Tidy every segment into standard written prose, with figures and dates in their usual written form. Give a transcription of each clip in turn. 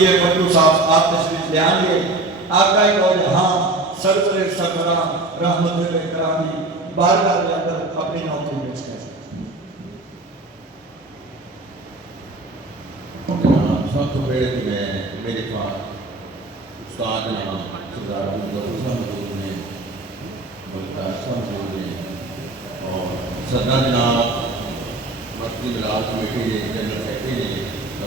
ये पट्टू साहब आप तशरीफ ले आएंगे। आपका एक और हाँ सरवरे सरवरा रहमत करामी बारगाह के अंदर अपनी नौकरी पेश कर सब तो मेरे पास उस्ताद नाम सरदार मौजूद ने और सरदार जनाब मस्ती मिलाद कमेटी के जनरल सेक्रेटरी ने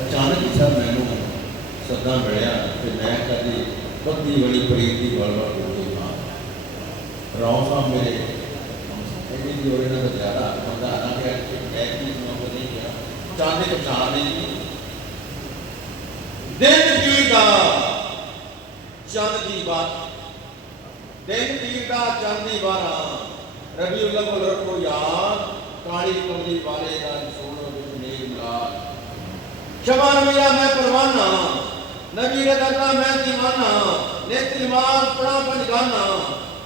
अचानक ही सर मैनू सदा मिलिया तो मैं कभी बड़ी बड़ी प्रीत की गलबात होती हाँ राव साहब मेरे ज़्यादा बंदा नहीं गया चाहते तो चाह नहीं दिन पीर का चंद की बात दिन पीर का चंद की बारा रबीउल अव्वल रखो याद काली कमली वाले का सोनो नेक मिलाद शबान मेरा मैं परवाना नबी रे दरदा मैं दीवाना नेक नमाज पढ़ा पंजगाना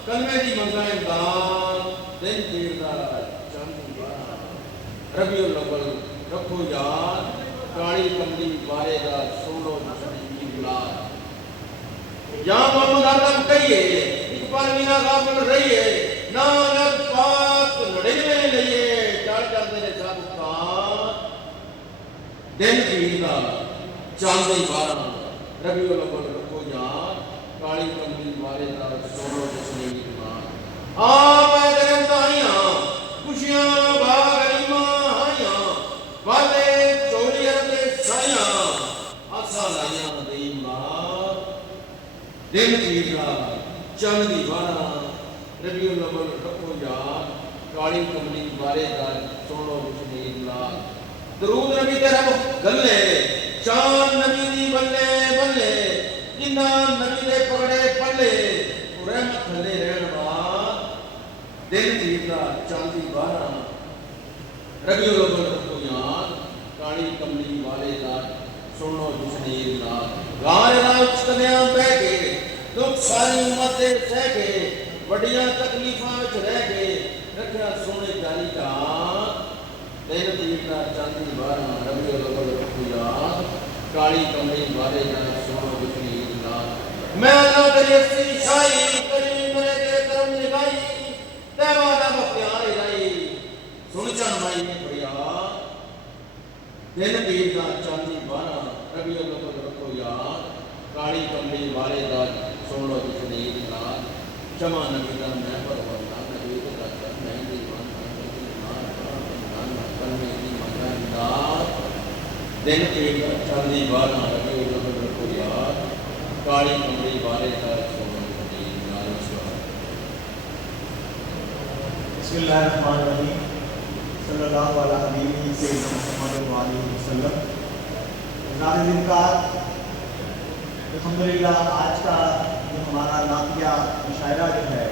कलमे दी मंगा इमदाद दिन पीर का चंद की बारा रबीउल अव्वल रखो याद काली कमली वाले का सोनो नेक मिलाद या मोहम्मद आदम कहिए एक बार मीना गाफिल रहिए नानक पाक नड़िनवे लइए चढ़ जाते ने सब का दिन पीर का चांदी बारा रबीउल अव्वल रखो याद काली कमली वाले का सोनो जिसने ईमान आप दरंदाइयां खुशियां बागरीमा आइयां वाले चोरी ते साइयां आसा लाइयां दे ईमान दिन पीर का चांदी बारा रबीउल अव्वल रखो याद काली कमली वाले का सोनो जिसने ईमान दरूद नबी ते रब गल्ले चांद नबी दी बल्ले बल्ले जिन्ना नबी दे पगड़े पल्ले रहमत थले रहन वाल दिन पीर का चांदी बारा रबीउल अव्वल रखो याद काली कमली वाले का सोनो जिसने ईमान गारे ना उचकलियां बह के दुख सारी उम्मत दे सह के वड्डियां तकलीफां विच रह के रखिया सोने जाली का दिन पीर का चांदी बारा रबीउल अव्वल रखो याद काली कमली वाले का सोनो जिसने ईमान मैं अल्लाह तेरी अस्सी शाही करीम मेरे के करम निगाही तेवादा बख्तियार इलाही सुन चन माई ने पढ़िया दिन पीर का चांदी बारा रबीउल अव्वल रखो याद काली कमली वाले का सोनो जिसने ईमान जमा नबी का मैं परवाना नबी का मैं दीवान दिन पीर का चांदी बारा रबीउल अव्वल रखो याद काली कमली वाले का सोनो जिसने ईमान बिस्मिल्लाहिर्रहमानिर्रहीम सल्लल्लाहु अलैहि हबीबी सय्यदना मुहम्मद व आलिहि वसल्लम। नाज़रीन का अल्हम्दुलिल्लाह आज का जो हमारा नातिया मुशायरा जो है